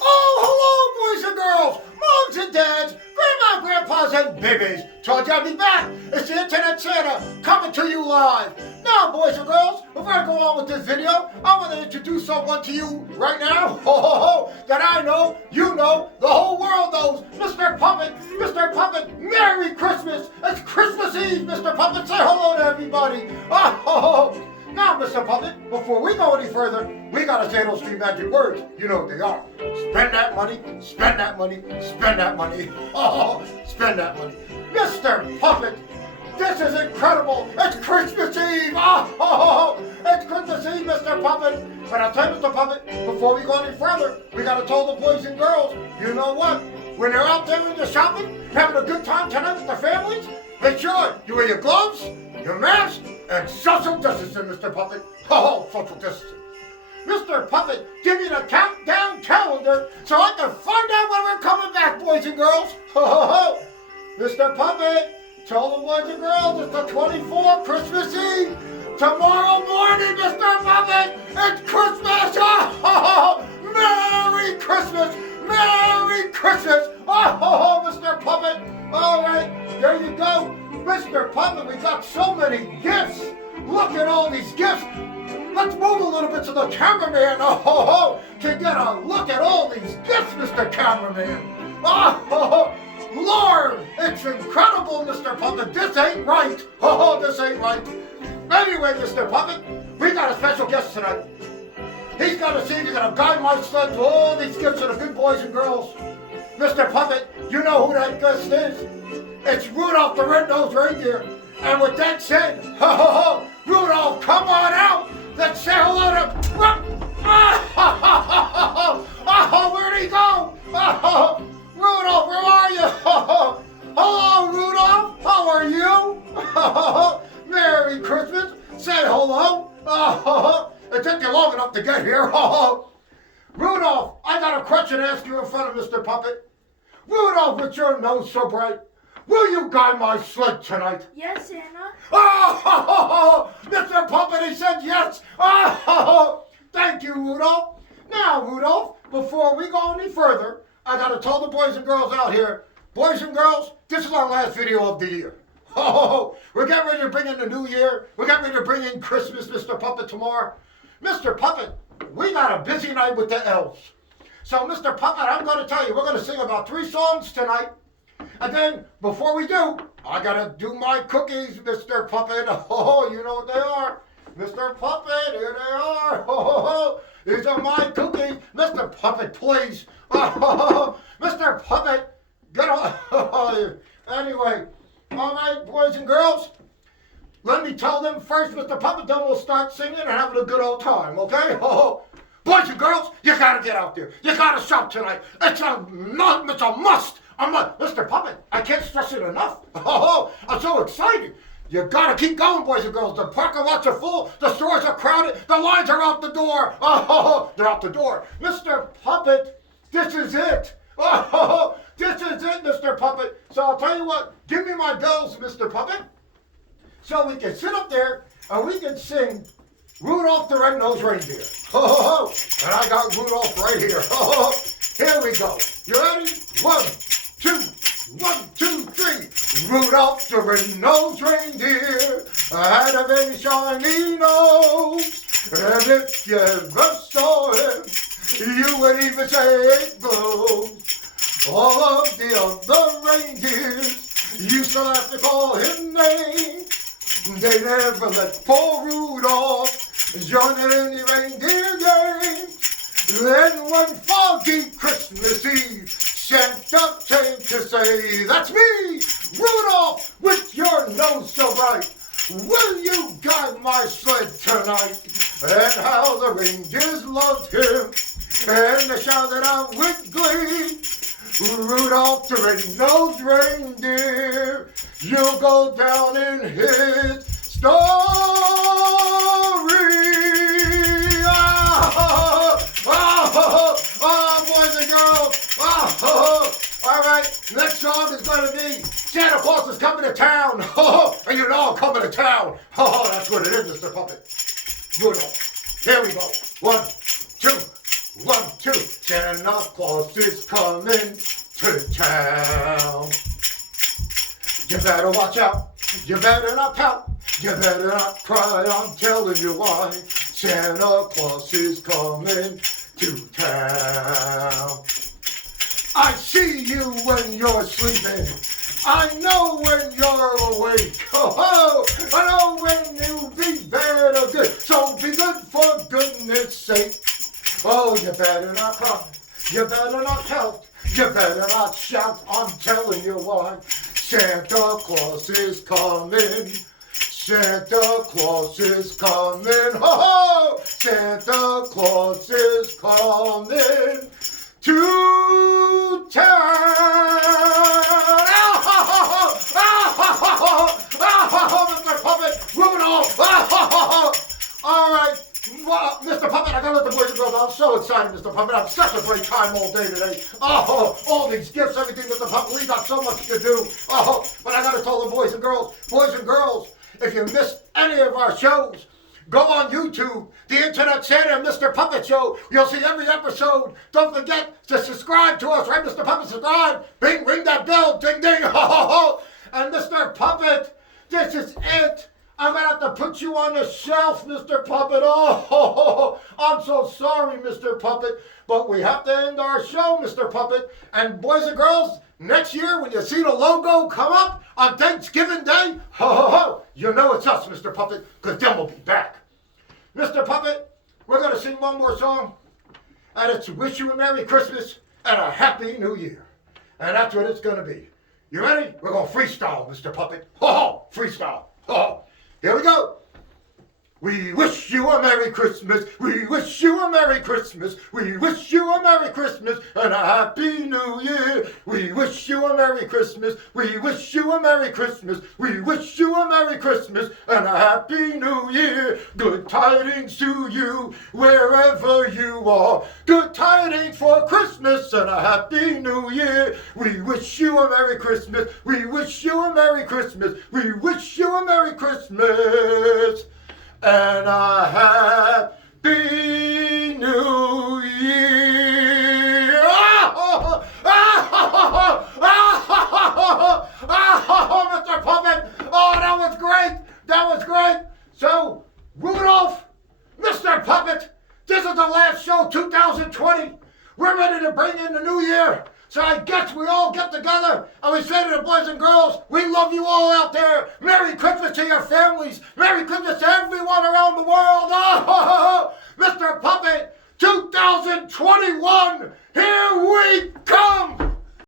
Oh, hello, boys and girls, moms and dads, grandma, grandpas, and babies. Told you I'd be back. It's the Internet Santa coming to you live. Now, boys and girls, before I go on with this video, I want to introduce someone to you right now that I know, you know, the whole world knows. Mr. Puppet, Mr. Puppet, Merry Christmas. It's Christmas Eve, Mr. Puppet. Say hello to everybody. Now, Mr. Puppet, before we go any further, we gotta say those three magic words. You know what they are. Spend that money, spend that money, spend that money. Spend that money. Mr. Puppet, this is incredible. It's Christmas Eve. It's Christmas Eve, Mr. Puppet. But I'll tell you, Mr. Puppet, before we go any further, we gotta tell the boys and girls, you know what? When they're out there in the shopping, having a good time tonight with their families, make sure you wear your gloves, your mask, and social distancing, Mr. Puppet. Social distancing. Mr. Puppet, give me the countdown calendar so I can find out when we're coming back, boys and girls. Mr. Puppet, tell the boys and girls it's the 24th, Christmas Eve. Tomorrow morning, Mr. Puppet, it's Christmas. Merry Christmas. Merry Christmas. Mr. Puppet. All right, there you go. Mr. Puppet, we got so many gifts. Look at all these gifts. Let's move a little bit so the cameraman can get a look at all these gifts, Mr. Cameraman. Lord, it's incredible, Mr. Puppet. This ain't right. This ain't right. Anyway, Mr. Puppet, we got a special guest tonight. He's got to see if he's going to guide my sled to all these gifts to the good boys and girls. Mr. Puppet, you know who that guest is? It's Rudolph the Red-Nosed Reindeer. And with that said, Rudolph, come on out. Let's say hello to... Where'd he go? Rudolph, where are you? Hello, Rudolph. How are you? Merry Christmas. Say hello. It took you long enough to get here. Rudolph, I got a question to ask you in front of Mr. Puppet. Rudolph, with your nose so bright, will you guide my sled tonight? Yes, Santa. Mr. Puppet, he said yes. Thank you, Rudolph. Now, Rudolph, before we go any further, I got to tell the boys and girls out here, boys and girls, this is our last video of the year. We're getting ready to bring in the new year. We're getting ready to bring in Christmas, Mr. Puppet, tomorrow. Mr. Puppet, we got a busy night with the elves. So, Mr. Puppet, I'm going to tell you, we're going to sing about 3 songs tonight. And then, before we do, I got to do my cookies, Mr. Puppet. You know what they are. Mr. Puppet, here they are. These are my cookies. Mr. Puppet, please. Mr. Puppet, get on. Anyway, all right, boys and girls. Let me tell them first, Mr. Puppet, then we'll start singing and having a good old time, okay? Boys and girls, you gotta get out there. You gotta shop tonight. It's a must. Mr. Puppet, I can't stress it enough. I'm so excited. You gotta keep going, boys and girls. The parking lots are full. The stores are crowded. The lines are out the door. They're out the door. Mr. Puppet, this is it. This is it, Mr. Puppet. So I'll tell you what. Give me my bells, Mr. Puppet. So we can sit up there and we can sing Rudolph the Red-Nosed Reindeer. And I got Rudolph right here. Here we go. You ready? 1, 2, 1, 2, 3. Rudolph the Red-Nosed Reindeer had a very shiny nose. And if you ever saw him, you would even say it glows. All of the other reindeers used to have to call him names. They never let poor Rudolph join in any reindeer game. Then one foggy Christmas Eve, Santa came to say, "That's me, Rudolph, with your nose so bright. Will you guide my sled tonight?" And how the reindeers loved him, and they shouted out with glee, "Rudolph the Red-Nosed Reindeer, you'll go down in his story." Boys and girls. All right, next song is going to be Santa Claus is coming to town. And you know I'm coming to town. That's what it is, Mr. Puppet. Rudolph. Here we go. 1, 2, 1, 2. Santa Claus is coming to town. You better watch out. You better not pout. You better not cry. I'm telling you why. Santa Claus is coming to town. I see you when you're sleeping. I know when you're awake. Oh, I know when you be bad or good. So be good for goodness sake. Oh, you better not cry. You better not pout. You better not shout. I'm telling you why. Santa Claus is coming. Santa Claus is coming. Ho ho! Santa Claus is coming to town. Mr. Puppet, Rudolph. All right, well, Mr. Puppet, I gotta let the boys and girls know. I'm so excited, Mr. Puppet. I'm such a great time all day today. Oh, all these gifts, everything, Mr. Puppet. We got so much to do. Oh, but I gotta tell the boys and girls, if you missed any of our shows, go on YouTube, the Internet Santa and Mr. Puppet Show. You'll see every episode. Don't forget to subscribe to us, right, Mr. Puppet? Subscribe. Bing, ring that bell. Ding, ding. Ho, ho, ho. And Mr. Puppet, this is it. I'm going to have to put you on the shelf, Mr. Puppet. Oh, ho, ho. I'm so sorry, Mr. Puppet. But we have to end our show, Mr. Puppet. And boys and girls, next year when you see the logo come up on Thanksgiving Day, ho, ho, ho, you know it's us, Mr. Puppet, because then we'll be back. Mr. Puppet, we're going to sing one more song, and it's Wish You a Merry Christmas and a Happy New Year. And that's what it's going to be. You ready? We're going to freestyle, Mr. Puppet. Ho, ho, freestyle. Ho, ho. Here we go. We wish you a Merry Christmas. We wish you a Merry Christmas. We wish you a Merry Christmas and a Happy New Year. We wish you a Merry Christmas. We wish you a Merry Christmas. We wish you a Merry Christmas and a Happy New Year. Good tidings to you wherever you are. Good tidings for Christmas and a Happy New Year. We wish you a Merry Christmas. We wish you a Merry Christmas. We wish you a Merry Christmas and a Happy New Year. Mr. Puppet. Oh, that was great. That was great. So, Rudolph, Mr. Puppet, this is the last show, 2020. We're ready to bring in the new year. So I guess we all get together and we say to the boys and girls, we love you all out there. Merry Christmas to your families. Merry Christmas to everyone around the world. Oh, Mr. Puppet, 2021, here we go.